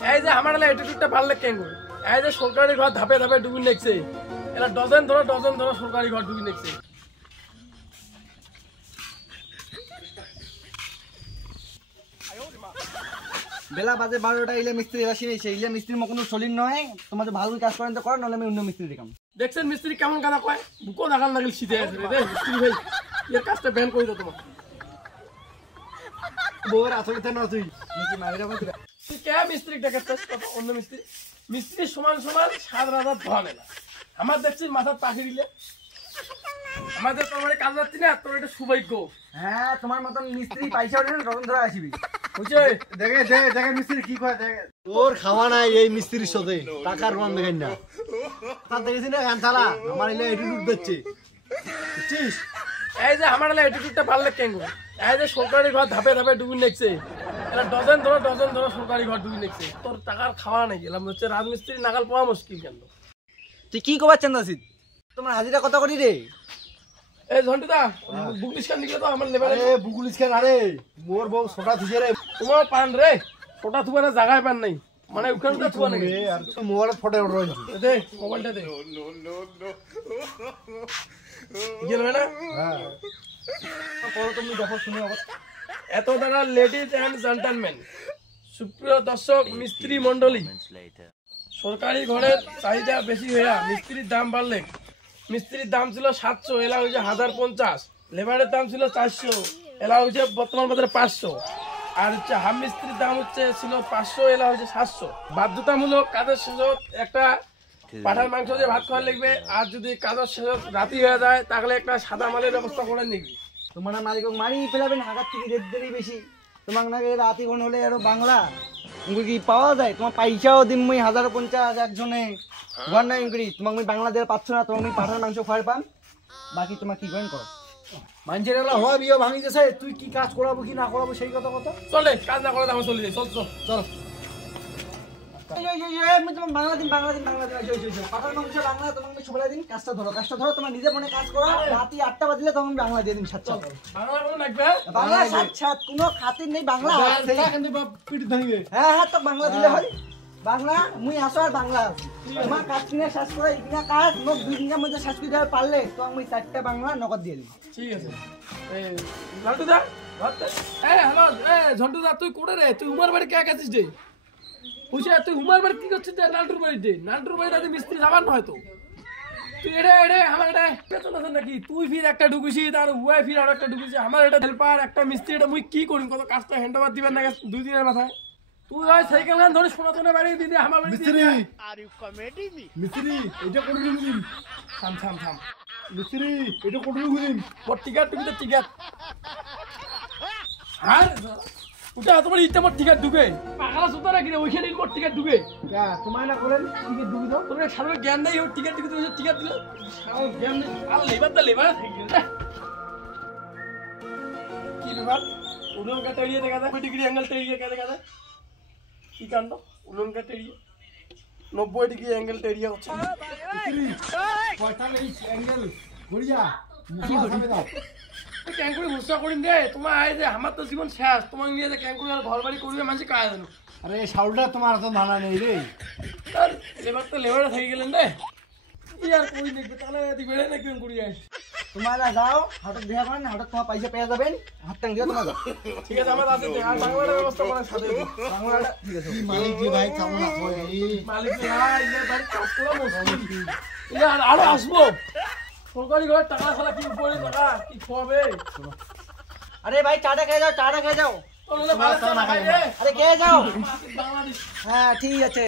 এই যে আমার অ্যাটিটিউডটা ভালো লাগে কেন এই যে সরকারি ঘর ধাপে ধাপে ডুবি নেছে এলা ডজন ধরো সরকারি ঘর ডুবি নেছে বেলা বাজে 12টা ইলে মিস্ত্রি আসি নেছে ইলে মিস্ত্রির মকনো চলিন নয় তোমাদের ভালো কাজ করেন তো করেন নাহলে আমি অন্য মিস্ত্রি দেখাম দেখছেন মিস্ত্রি কেমন কথা কয় বুকো দেখাল লাগিল শীতে আছে রে মিস্ত্রি ভাই এর কাজটা ব্যান করে দাও তোমার বোর আসলে তো না তুই নাকি মাইরা মত তুই কে মিস্ত্রি দেখাচ্ছিস কত অন্য মিস্ত্রি সমান সাত রাত ধরে না আমার দেখছিস মাথা পাখি দিলে আমাদের তোমার কাজ যাচ্ছি না তোর এটা সৌভাগ্য হ্যাঁ তোমার মতন মিস্ত্রি পয়সা ওঠে রতন ধরে আসবি বুঝছে দেখে মিস্ত্রি কি কয় দেখে তোর খাওয়া নাই এই মিস্ত্রির সাথে টাকার রং দেখেন না তার দেখেছি না গান চালা আমার ইলে এটিটিউড দিচ্ছে বুঝছিস এই যে আমার অ্যাটিটিউডটা ভালো লাগে কেন এই যে সরকারি ঘর ধাপে ধাপে ডুবি নেছে এলা ডজন ধরো সরকারি ঘর ডুবি নেছে তোর টাকার খাওয়া নাই গেলাম হচ্ছে রাজমিস্ত্রি নাগাল পাওয়া মুশকিল কেন তুই কি কবার চান্দাসিদ তোমার হাজিরা কত করি রে এই ঝন্টুদা বুকলিশ খান নিকে তো আমার লেবারে বুকুলিস খেল আরে মোর বউ ছোটা থুছে রে তোমার পান রে ছোটা থুবা না জায়গায় পান নাই মানে ওখানটা থুবা নাকি আর তুই মোবাইল ফটো রইছি দে মোবাইলটা দে গেল না হ্যাঁ পরে তুমি দেখো শুনে আবার এত দ্বারা লেডিজ এন্ড জেন্টলম্যান সুপ্রিয় দর্শক মিস্ত্রি মণ্ডলী সরকারি ঘরের চাহিদা বেশি হইয়া মিস্ত্রির দাম বাড়লে মিস্ত্রির দাম ছিল 700 এলা হয়েছে 1050 লেবারের দাম ছিল 400 এলা হয়েছে বর্তমান বাজারে 500 আর হচ্ছে হাফ মিস্ত্রির দাম হচ্ছে ছিল 500 এলা হয়েছে 700 বাধ্যতামূলক কাজের শেষে একটা পাঠার মাংস দিয়ে ভাত খাওয়া লাগবে আর যদি কাজের শেষে রাতি হয়ে যায় তাহলে একটা সাদা মালের ব্যবস্থা করে নিবি তোমার মালিক মারি ফেলাবেন হাগার থেকে রেট দেরি বেশি তোমার নাকি রাতি কোন হলে আরো বাংলা কি পাওয়া যায় তোমার পয়সাও দিম মুই 1050 একজনে ঘর নাই করি তোমাকে আমি বাংলা দিয়ে পাচ্ছ না তুমি পাঠার মাংস খাওয়ার পান বাকি তোমার কি করেন করো মানুষের এলা হওয়া বিয়ে ভাঙি গেছে তুই কি কাজ করাবো কি না করাবো সেই কথা কত চলে কাজ না করে দাম চলে যাই চল চল চল বাংলা দিন পাঠার মাংস বাংলা তোমাকে সবাই দিন কাজটা ধরো তোমার নিজে মনে কাজ করো রাতি 8টা বাজলে তখন বাংলা দিয়ে দিন 7 বাংলা কোনো লাগবে বাংলা 7 কোনো খাতির নেই বাংলা কিন্তু পিট ভাঙবে হ্যাঁ তো বাংলা দিলে হয় বাংলা মুই আসো আর বাংলা তোমার কাজ কিনে শেষ করে ইনা কাজ মোক 2 দিনের মধ্যে শেষ করে দেওয়ার পারলে তো আমি 4টা বাংলা নগদ দিয়ে দিই ঠিক আছে এই লালটুদা এই হ্যালো এই ঝন্টুদা তুই কোড়ে রে তুই উমার বাড়ি কে গেছিস রে বুঝে তুই উমার বাড়ি কি করছিস নালটুর বাড়িতে নালটুর বাড়িতে মিস্ত্রি যাবার নয় তো তুই এড়ে আমার এটা বেতন আছে নাকি তুই ফির একটা ঢুকিছি তার ওয়াই ফির আর একটা ঢুকিছি আমার এটা হেল্পার একটা মিস্ত্রি এটা মুই কি করি কত কাজটা হ্যান্ডওভার দিবেন না 2 দিনের মাথায় তুই ওই সাইকেল গান ধরে সোনাতনে বাড়ি দিদি আমার বাড়ি মিস্ত্রি আর ইউ কমেডি মি মিস্ত্রি এটা কোন দিন থাম মিস্ত্রি এটা কোন দিন মোর টিকেট তুমি তো টিকেট আর ওটা তোমার ইতে মোর টিকেট ঢুকে পাগলা সুতা রাখি রে ওইখানে মোর টিকেট ঢুকে তোমার না করেন টিকিট ঢুকি দাও তোর সাধারণ জ্ঞান নেই ওর টিকেট ঢুকে তুমি টিকেট দিলে সাধারণ জ্ঞান নেই আর লেবার থাকি কি ব্যাপার উলঙ্কা তৈরিয়ে দেখা যায় 90 ডিগ্রি অ্যাঙ্গেল তৈরিয়ে দেখা যায় কি কাণ্ড উলঙ্কা তৈরিয়ে 90 ডিগ্রি অ্যাঙ্গেল তৈরিয়ে হচ্ছে অ্যাঙ্গেল গড়িয়া ক্যাঙ্কুরি মুসা করিন দে তোমার আয় যে আমার তো জীবন শেষ তোমাকে নিয়ে যে ক্যাঙ্কুরি আর ঘর বাড়ি করবে মানুষ কাজ জানো আরে শাউলটা তোমার তো ধানা নেই রে তার লেবারে থেকে গেলেন রে কি আর কই দেখবে তাহলে দিবে না ক্যাঙ্কুরি আয় তোমরা যাও হঠাৎ দেখা করেন হঠাৎ তোমার পয়সা পেয়ে যাবেন হাত টাং দিয়ে তোমরা যাও ঠিক আছে আমার আছে আর বাংলার ব্যবস্থা করার সাথে বাংলাটা ঠিক আছে মালিক যে ভাই কেমন আছো এই মালিক ভাই এর বাড়ি কাজ করা মুশকিল ইয়া আর আসবো সরকারি ঘরে টাকা ছাড়া কি উপরে টাকা কি খাবে আরে ভাই চাটা খেয়ে যাও তাহলে ভালো না খাই রে আরে খেয়ে যাও বাংলাদেশ হ্যাঁ ঠিক আছে